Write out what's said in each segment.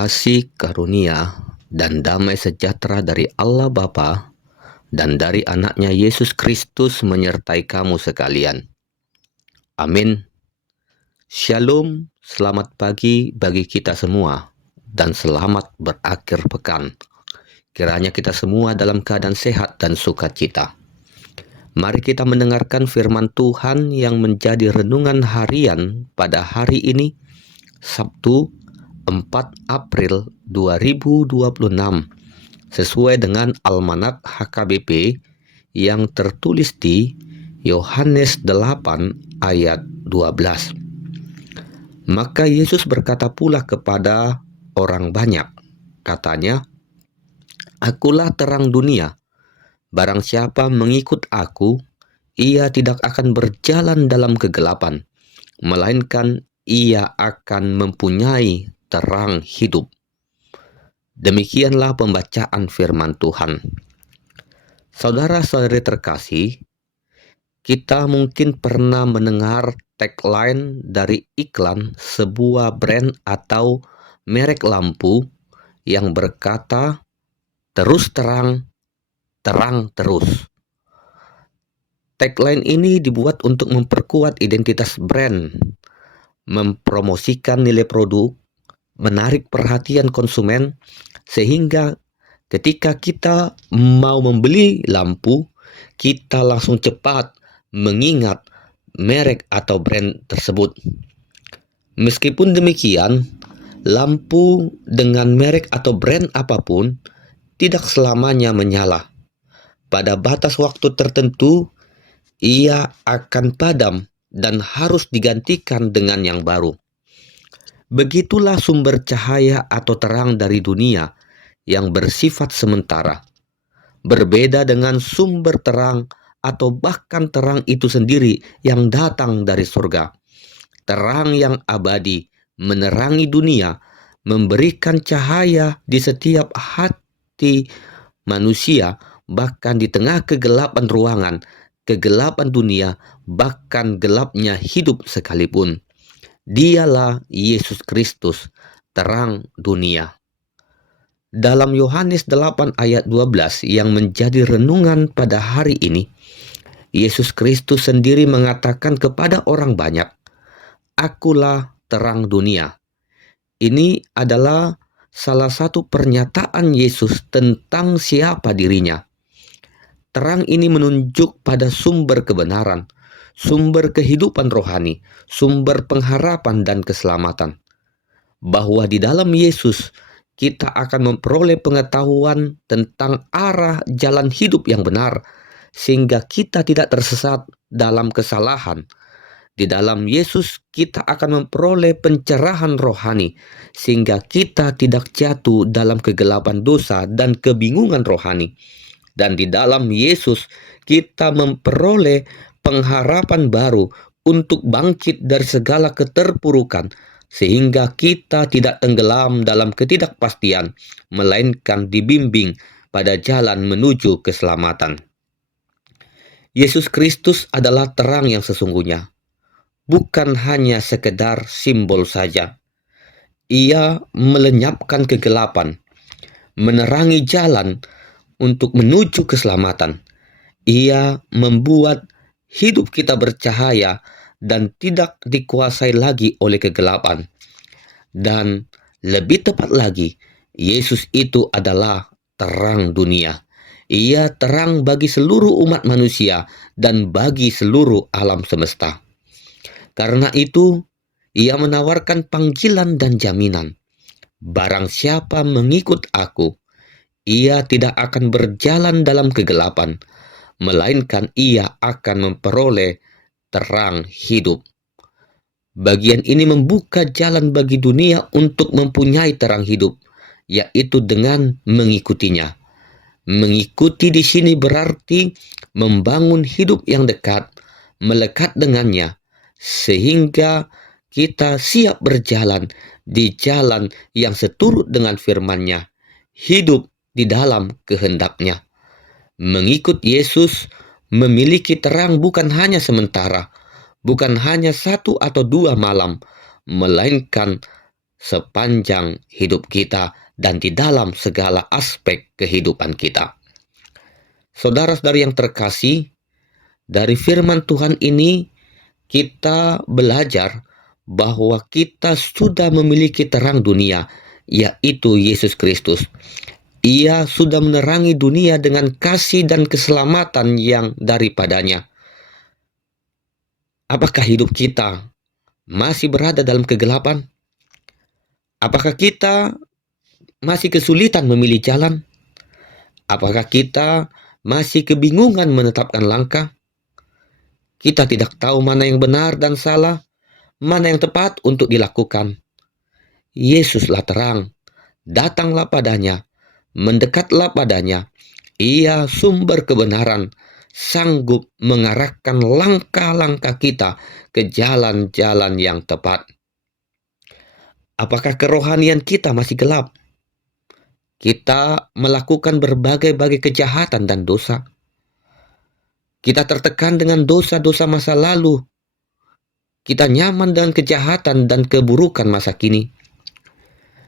kasih karunia dan damai sejahtera dari Allah Bapa dan dari anaknya Yesus Kristus menyertai kamu sekalian. Amin. Shalom, selamat pagi bagi kita semua dan selamat berakhir pekan. Kiranya kita semua dalam keadaan sehat dan sukacita. Mari kita mendengarkan firman Tuhan yang menjadi renungan harian pada hari ini, Sabtu 4 April 2026, sesuai dengan Almanak HKBP yang tertulis di Yohanes 8 ayat 12. Maka Yesus berkata pula kepada orang banyak, katanya, "Akulah terang dunia. Barang siapa mengikut aku, ia tidak akan berjalan dalam kegelapan, melainkan ia akan mempunyai terang hidup." Demikianlah pembacaan firman Tuhan. Saudara-saudari terkasih, kita mungkin pernah mendengar tagline dari iklan sebuah brand atau merek lampu yang berkata, "Terus terang, terang terus." Tagline ini dibuat untuk memperkuat identitas brand, mempromosikan nilai produk, menarik perhatian konsumen, sehingga ketika kita mau membeli lampu, kita langsung cepat mengingat merek atau brand tersebut. Meskipun demikian, lampu dengan merek atau brand apapun tidak selamanya menyala. Pada batas waktu tertentu, ia akan padam dan harus digantikan dengan yang baru. Begitulah sumber cahaya atau terang dari dunia yang bersifat sementara. Berbeda dengan sumber terang atau bahkan terang itu sendiri yang datang dari surga. Terang yang abadi menerangi dunia, memberikan cahaya di setiap hati manusia, bahkan di tengah kegelapan ruangan, kegelapan dunia, bahkan gelapnya hidup sekalipun. Dialah Yesus Kristus, terang dunia. Dalam Yohanes 8 ayat 12 yang menjadi renungan pada hari ini, Yesus Kristus sendiri mengatakan kepada orang banyak, "Akulah terang dunia." Ini adalah salah satu pernyataan Yesus tentang siapa dirinya. Terang ini menunjuk pada sumber kebenaran, sumber kehidupan rohani, sumber pengharapan dan keselamatan. Bahwa di dalam Yesus kita akan memperoleh pengetahuan tentang arah jalan hidup yang benar, sehingga kita tidak tersesat dalam kesalahan. Di dalam Yesus kita akan memperoleh pencerahan rohani, sehingga kita tidak jatuh dalam kegelapan dosa dan kebingungan rohani. Dan di dalam Yesus kita memperoleh pengharapan baru untuk bangkit dari segala keterpurukan, sehingga kita tidak tenggelam dalam ketidakpastian, melainkan dibimbing pada jalan menuju keselamatan. Yesus Kristus adalah terang yang sesungguhnya, bukan hanya sekedar simbol saja. Ia melenyapkan kegelapan, menerangi jalan untuk menuju keselamatan. Ia membuat hidup kita bercahaya dan tidak dikuasai lagi oleh kegelapan. Dan lebih tepat lagi, Yesus itu adalah terang dunia. Ia terang bagi seluruh umat manusia dan bagi seluruh alam semesta. Karena itu, ia menawarkan panggilan dan jaminan. Barang siapa mengikut aku, ia tidak akan berjalan dalam kegelapan, melainkan ia akan memperoleh terang hidup. Bagian ini membuka jalan bagi dunia untuk mempunyai terang hidup, yaitu dengan mengikutinya. Mengikuti di sini berarti membangun hidup yang dekat, melekat dengannya, sehingga kita siap berjalan di jalan yang seturut dengan firman-Nya, hidup di dalam kehendak-Nya. Mengikut Yesus memiliki terang bukan hanya sementara, bukan hanya 1 atau 2 malam, melainkan sepanjang hidup kita dan di dalam segala aspek kehidupan kita. Saudara-saudari yang terkasih, dari firman Tuhan ini kita belajar bahwa kita sudah memiliki terang dunia, yaitu Yesus Kristus. Ia sudah menerangi dunia dengan kasih dan keselamatan yang daripadanya. Apakah hidup kita masih berada dalam kegelapan? Apakah kita masih kesulitan memilih jalan? Apakah kita masih kebingungan menetapkan langkah? Kita tidak tahu mana yang benar dan salah, mana yang tepat untuk dilakukan. Yesuslah terang, datanglah padanya, mendekatlah padanya. Ia sumber kebenaran, sanggup mengarahkan langkah-langkah kita ke jalan-jalan yang tepat. Apakah kerohanian kita masih gelap? Kita melakukan berbagai-bagai kejahatan dan dosa. Kita tertekan dengan dosa-dosa masa lalu. Kita nyaman dengan kejahatan dan keburukan masa kini.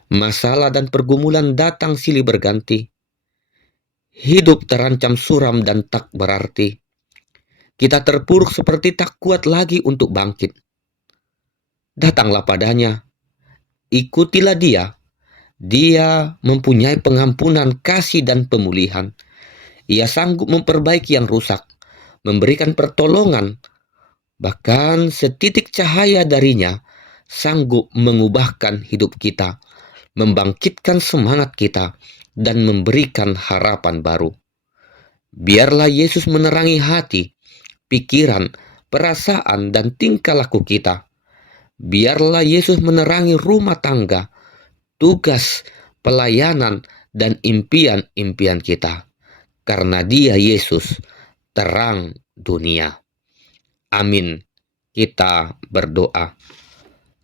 Masalah dan pergumulan datang silih berganti. Hidup terancam suram dan tak berarti. Kita terpuruk seperti tak kuat lagi untuk bangkit. Datanglah padanya. Ikutilah dia. Dia mempunyai pengampunan, kasih, dan pemulihan. Ia sanggup memperbaiki yang rusak, memberikan pertolongan, bahkan setitik cahaya darinya sanggup mengubahkan hidup kita, membangkitkan semangat kita, dan memberikan harapan baru. Biarlah Yesus menerangi hati, pikiran, perasaan, dan tingkah laku kita. Biarlah Yesus menerangi rumah tangga, tugas, pelayanan, dan impian-impian kita. Karena Dia, Yesus, terang dunia. Amin. Kita berdoa.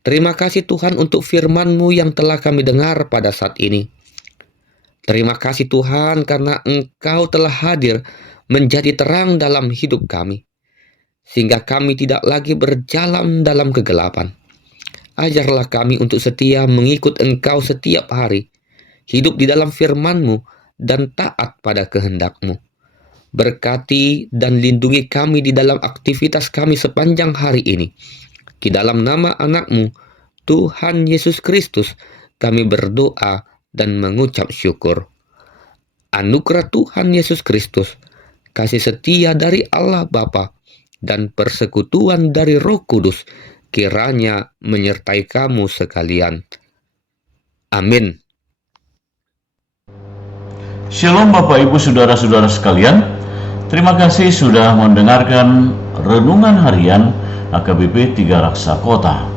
Terima kasih Tuhan untuk firman-Mu yang telah kami dengar pada saat ini. Terima kasih Tuhan karena Engkau telah hadir menjadi terang dalam hidup kami, sehingga kami tidak lagi berjalan dalam kegelapan. Ajarlah kami untuk setia mengikut Engkau setiap hari, hidup di dalam firman-Mu dan taat pada kehendak-Mu. Berkati dan lindungi kami di dalam aktivitas kami sepanjang hari ini. Di dalam nama anak-Mu, Tuhan Yesus Kristus, kami berdoa dan mengucap syukur. Anugerah Tuhan Yesus Kristus, kasih setia dari Allah Bapa, dan persekutuan dari Roh Kudus kiranya menyertai kamu sekalian. Amin. Shalom Bapak Ibu Saudara-saudara sekalian. Terima kasih sudah mendengarkan Renungan Harian HKBP 3 Raksa Kota.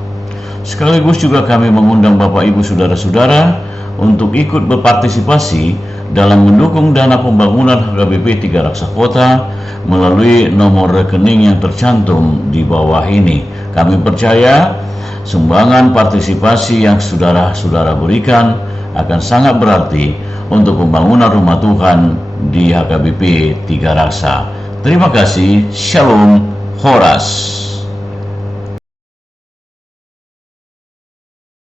Sekaligus juga kami mengundang Bapak Ibu Saudara-saudara untuk ikut berpartisipasi dalam mendukung dana pembangunan HKBP 3 Raksa Kota melalui nomor rekening yang tercantum di bawah ini. Kami percaya sumbangan partisipasi yang saudara-saudara berikan akan sangat berarti untuk pembangunan rumah Tuhan di HKBP 3 Raksa. Terima kasih. Shalom. Horas.